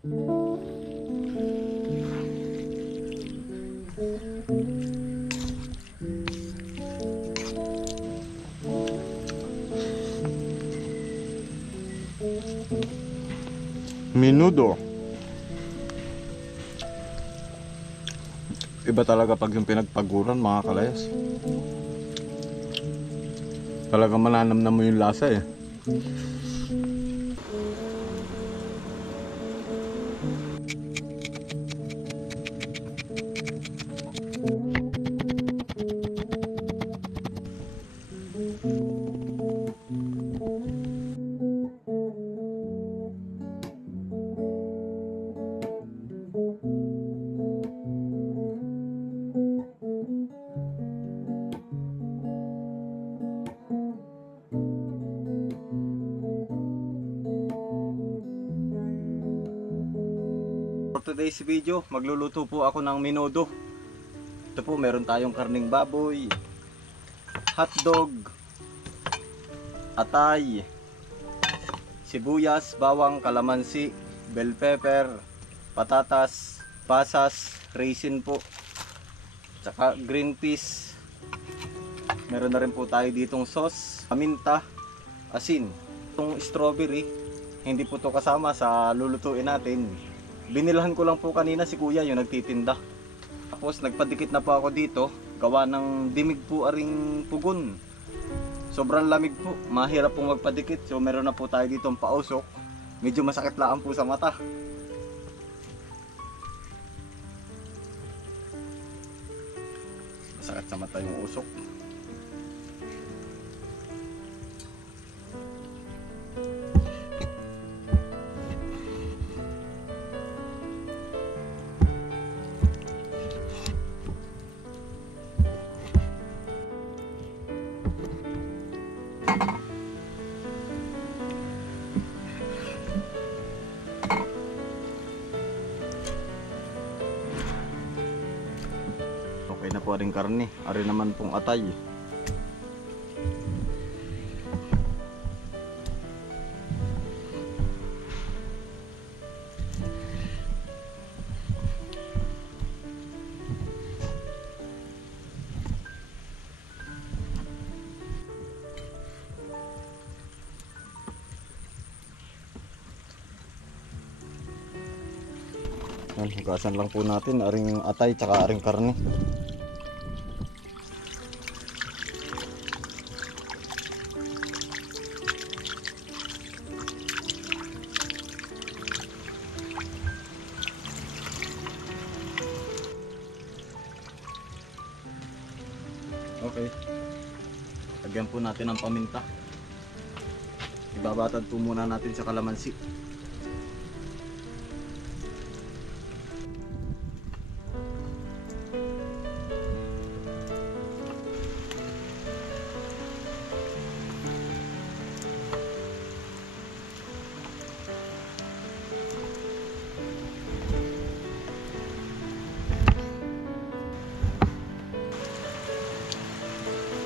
Menudo. Iba talaga pag yung pinagpaguran, mga kalayas. Talaga mananamnam mo yung lasa eh. For today's video, magluluto po ako ng menudo. Ito po, meron tayong karning baboy, hotdog, atay, sibuyas, bawang, kalamansi, bell pepper, patatas, pasas, raisin po, tsaka green peas. Meron na rin po tayo ditong sauce, paminta, asin. Itong strawberry, hindi po to kasama sa lulutuin natin. Binilhan ko lang po kanina si kuya yung nagtitinda. Tapos nagpadikit na po ako dito, gawa ng dimig po aring pugon. Sobrang lamig po, mahirap pong magpadikit. So meron na po tayo ditong pausok. Medyo masakit lang po sa mata. Masakit sa mata yung usok. Okay na po rin karne, ari naman pong atay. Hugasan lang po natin aring atay tsaka aring karne. Okay. Lagyan po natin ng paminta. Ibabatad po muna natin sa kalamansi.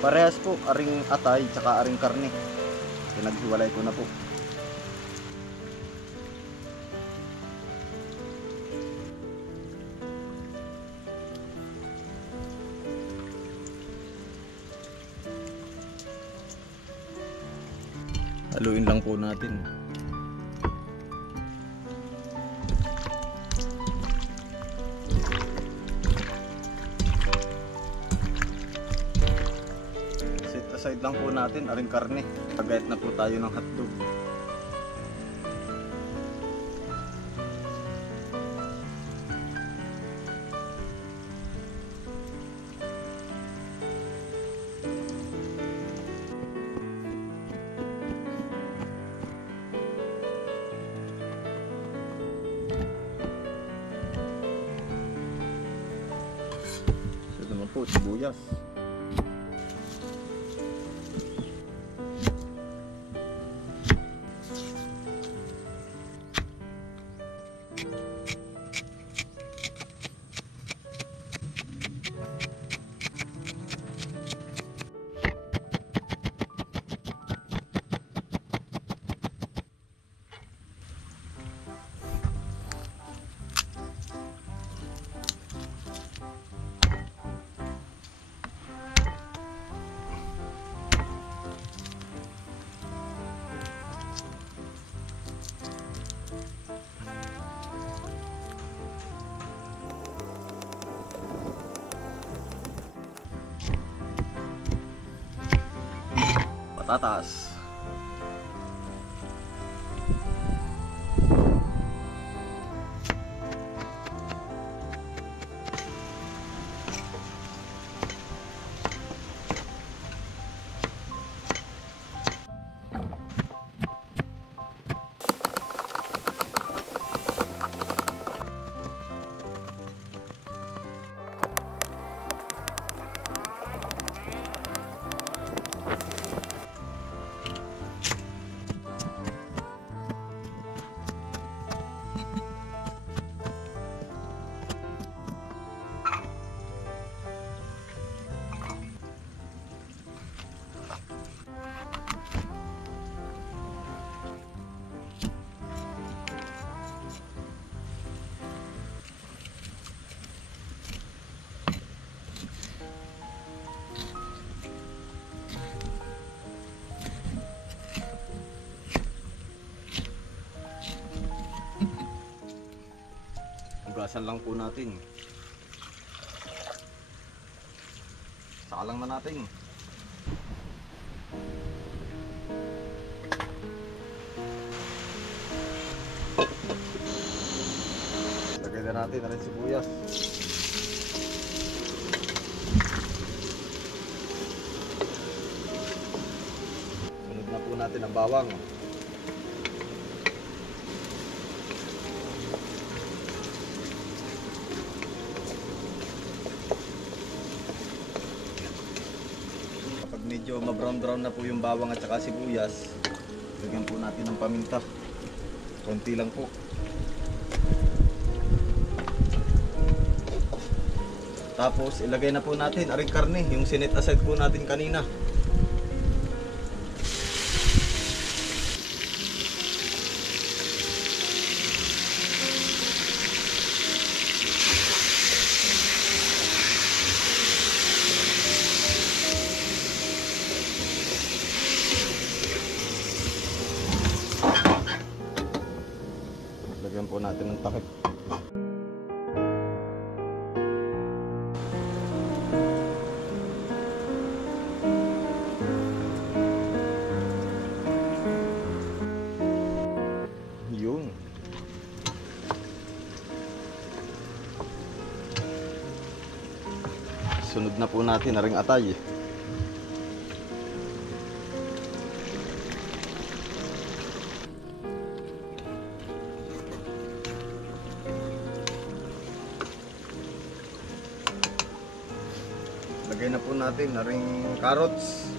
Parehas po, aring atay tsaka aring karne. Pinaghiwalay ko na po. Haluin lang po natin. Side lang po natin aring karne. Pagayat na po tayo ng hotdog. Ito naman po, sibuyas. patatas. Hugasan lang po natin. Salang na natin. Lagay na natin na rin sibuyas. Sunod na po natin ang bawang. Medyo ma-brown na po yung bawang at saka sibuyas, lagyan po natin ng paminta. Konti lang po. Tapos ilagay na po natin aring karne, yung sinet aside po natin kanina. Lagyan po natin ng takip. Yun. Sunod na po natin na ring atay. Lagay na po natin na ring carrots.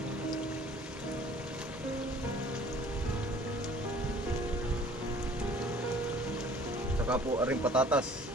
Saka po aring patatas.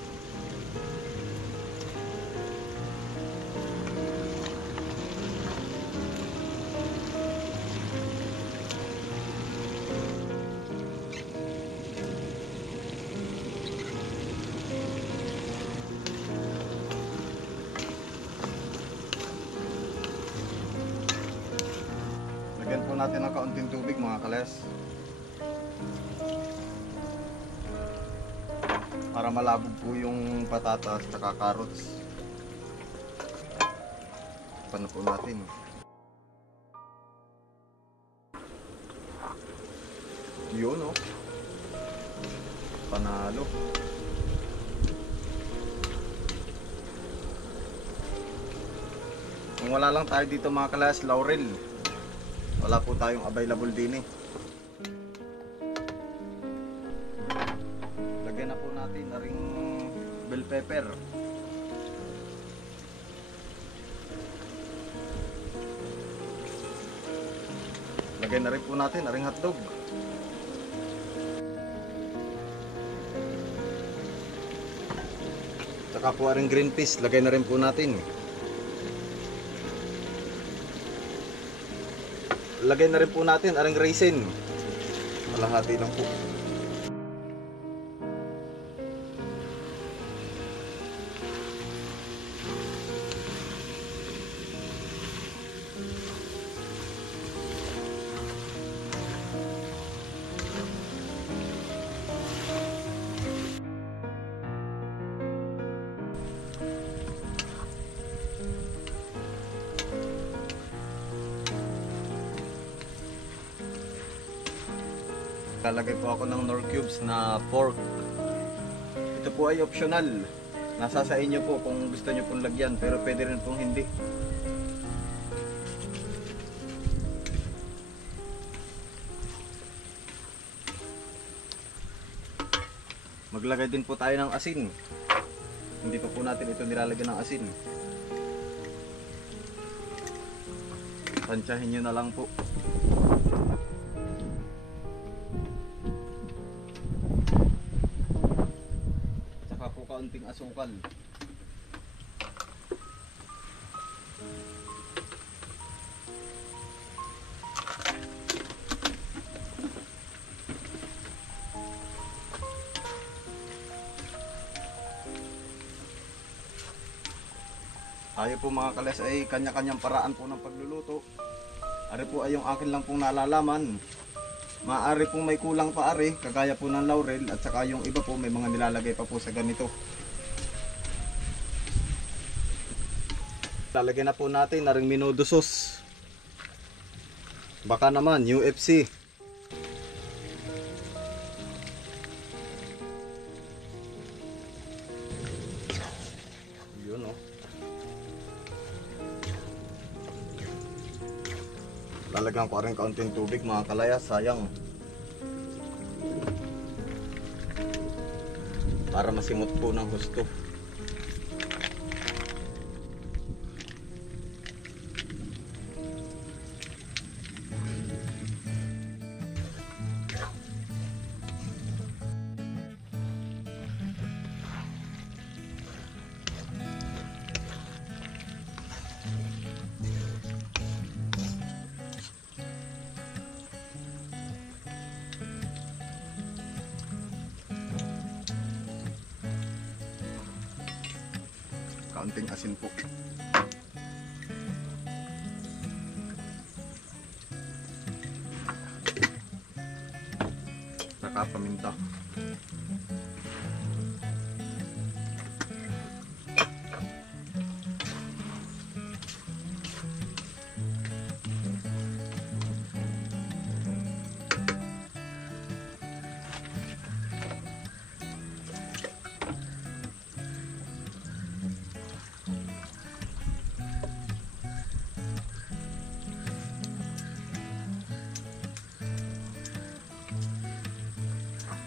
Lagyan po natin ng kaunting tubig mga kalas, para malabog po yung patatas at carrots. Paano po natin? Yun oh. Panalo. Kung wala lang tayo dito mga kalas, laurel. Wala po tayong available din eh. Lagyan na po natin na ring bell pepper. Lagyan na rin po natin na ring hotdog. Tsaka po aring green peas, lagay na rin po natin. Lagay na rin po natin aring raisin. Kalahati lang po. Maglalagay po ako ng Knorr cubes na pork. Ito po ay optional. Nasa sa inyo po kung gusto nyo pong lagyan, pero pwede rin pong hindi. Maglagay din po tayo ng asin. Hindi pa po natin ito nilalagyan ng asin. Tansyahin nyo na lang po. Tsaka po kaunting asukal. Tayo po mga kalayas ay kanya-kanyang paraan po ng pagluluto. Ari po ay yung akin lang pong nalalaman. Maaari pong may kulang pa ari, kagaya po ng laurel, at saka yung iba po may mga nilalagay pa po sa ganito. Lalagyan na po natin na ring menudo sauce. Baka naman UFC. Yun oh. Lalagyan ko rin kaunting tubig mga kalayas, sayang. Para masimot po ng husto. Kaunting asin po. Saka paminta.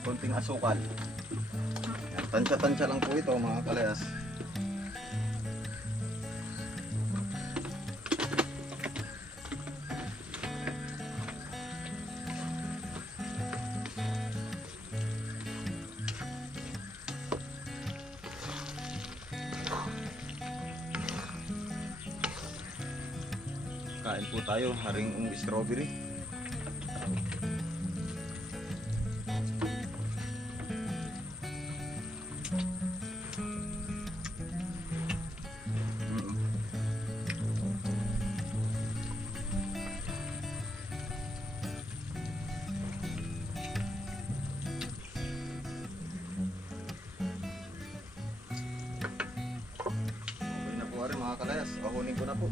Konting asukal. Tansya-tansya lang po ito mga kalayas. Kain po tayo, haring strawberry. Mga kalayas, pahunin ko na po.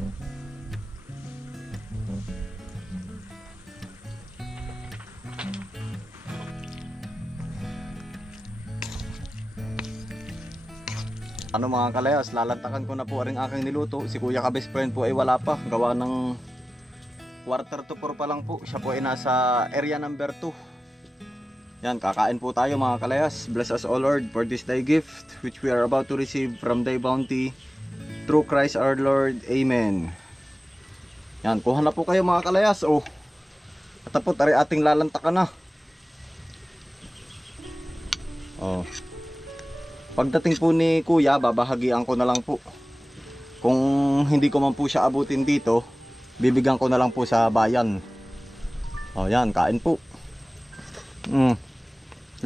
Ano mga kalayas, lalantakan ko na po rin aking niluto. Si Kuya ka-best friend po ay wala pa. Gawa ng 3:45 pa lang po. Siya po ay nasa area number 2. Yan, kakain po tayo mga kalayas. Bless us all Lord for this thy gift which we are about to receive from thy bounty. Through Christ our Lord. Amen. Yan, kuha na po kayo mga kalayas. Oh, katapot, ari ating lalantakan na. Oh. Pagdating po ni Kuya, babahagian ko na lang po. Kung hindi ko man po siya abutin dito, bibigyan ko na lang po sa bayan. Oh, yan, kain po.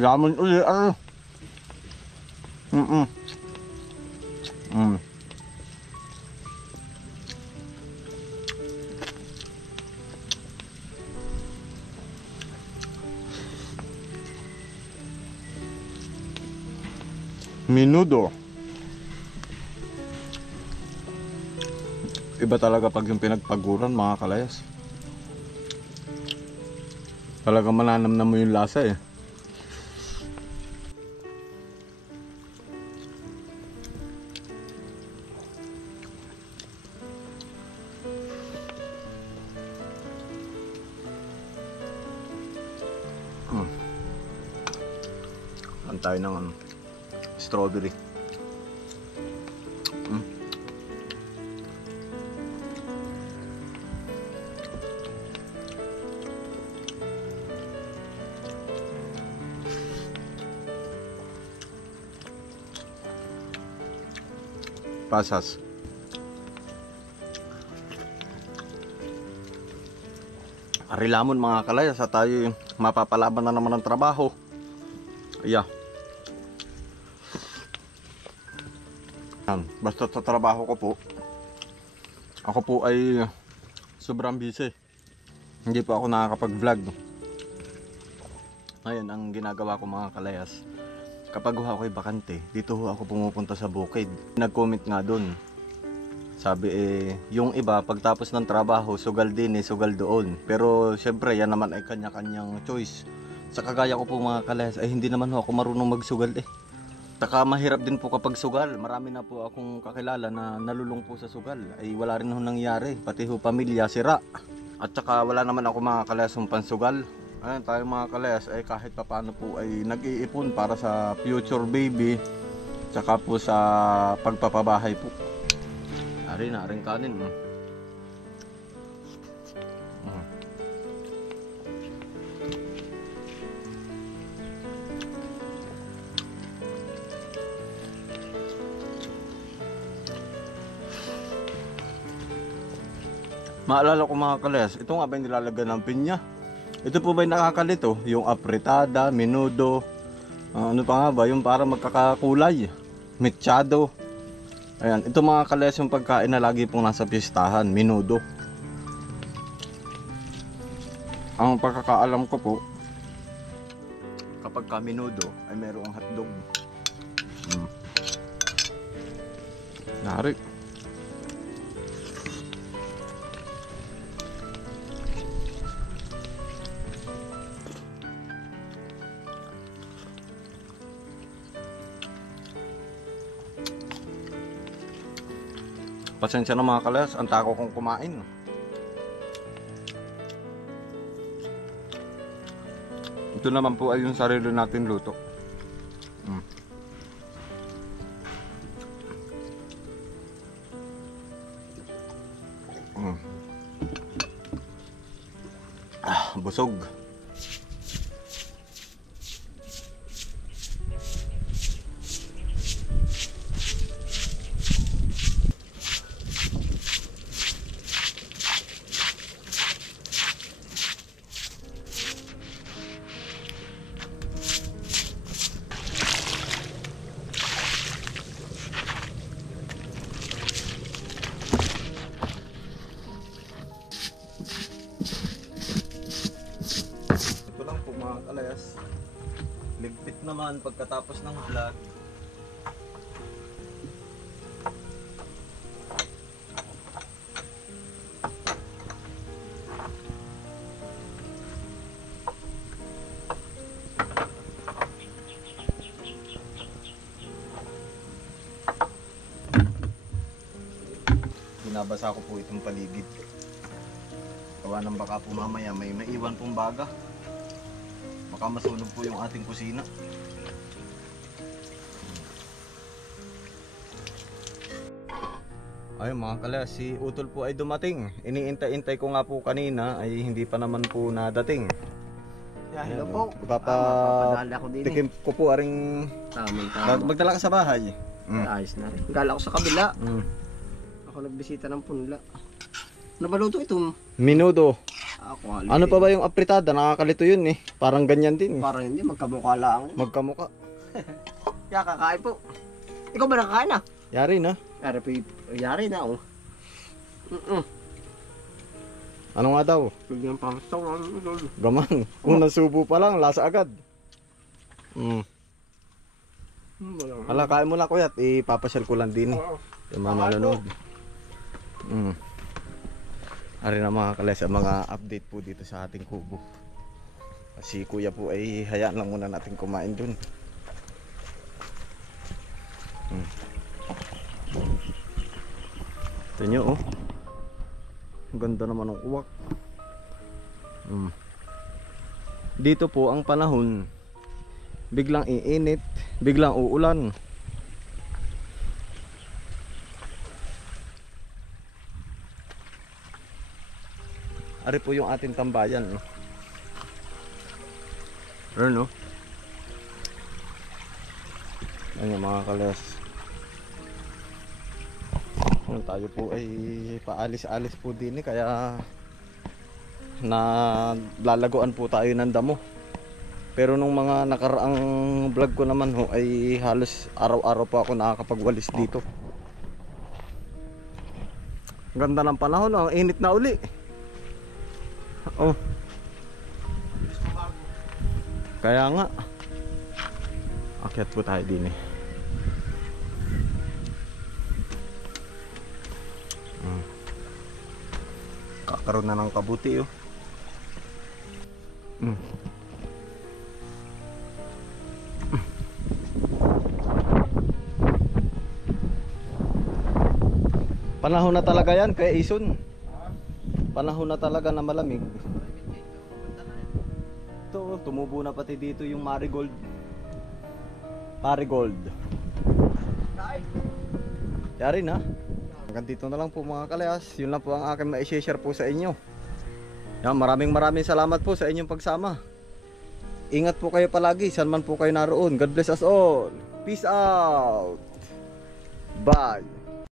Lamon uli, ano? Menudo. Iba talaga pag yung pinagpaguran mga kalayas. Talaga mananamnam mo yung lasa eh. Ang tayo ng strawberry. Pasas. Arilamon mga kalaya, sa tayo mapapalaban na naman ng trabaho. Yeah. Basta sa trabaho ko po, ako po ay sobrang busy. Hindi po ako nakakapag-vlog. Ngayon, ang ginagawa ko mga kalayas, kapag ako ay bakante, dito ako pumupunta sa bukid. Nag-comment nga doon. Sabi yung iba pagtapos ng trabaho, sugal din sugal doon. Pero syempre, yan naman ay kanya-kanyang choice. Sa kagaya ko po mga kalayas, ay hindi naman ako marunong magsugal Taka mahirap din po kapag sugal. Marami na po akong kakilala na nalulung po sa sugal. Ay wala rin ho nangyari. Pati ho pamilya sira. At saka wala naman ako mga kalayas ng pansugal. Ayun, tayo mga kalayas ay kahit papaano po ay nag-iipon para sa future baby. Tsaka po sa pagpapabahay po. Ari na, aring kanin. Maalala ko mga kalayas, ito nga ba yung nilalagyan ng pinya? Ito po ba yung nakakalito? Yung apretada, menudo, ano pa nga ba? Yung para magkakakulay, mechado. Ayan, ito mga kalayas yung pagkain na lagi pong nasa pistahan, menudo. Ang pagkakaalam ko po, kapag ka menudo ay mayroong hotdog. Nari. Pasensya na mga kalayas, ang tako kong kumain. Ito naman po ay yung sarili natin luto. Busog. Ligpit naman pagkatapos ng vlog. Binabasa ko po itong paligid. Gawa ng baka po mamaya may maiwan pong baga. Baka masunog po yung ating kusina. Ayun mga kalayas, si Utol po ay dumating. Iniintay-intay ko nga po kanina ay hindi pa naman po nadating. Hello po. Papadala ko din. Tikim ko po aring magdala ka sa bahay. Ayos na rin. Gala ko sa kabila. Ako nagbisita ng punla. Nabaluto ito. Menudo. Ano pa ba yung apritada? Nakakalito yun Parang ganyan din. Parang hindi, magkamukha lang. Magkamukha. Kaya kakain po. Ikaw ba nakakain na? Yari na. Yari na Ano nga daw? Bigyan pa gusto. Gaman. Unang subo pa lang, lasa agad. Hala, kain mo na kuya. Ipapasyal ko lang din. Yung mga nanonood. Ari na mga kalayas, mga update po dito sa ating kubo. Si kuya po ay hayaan lang muna natin kumain dun. Ito nyo oh. Ang ganda naman ng uwak. Dito po ang panahon, biglang iinit, biglang uulan. Ari po yung ating tambayan. Ano? Ayan mga kalas. Tayo po ay paalis-alis po din kaya na lalaguan po tayo ng damo. Pero nung mga nakaraang vlog ko naman ho ay halos araw-araw po ako nakakapagwalis dito. Ganda ng panahon, ang init na uli. Oh. Kaya nga akyat po tayo din eh. Kakaroon na ng kabuti oh. Panahon na talaga yan kaya Ison. Panahon na talaga na malamig. Ito, tumubo na pati dito yung marigold. Marigold. Yari na. Hanggang dito na lang po mga kalayas. Yun lang po ang aking ma-share po sa inyo. Yan, maraming salamat po sa inyong pagsama. Ingat po kayo palagi, saan man po kayo naroon. God bless us all. Peace out. Bye.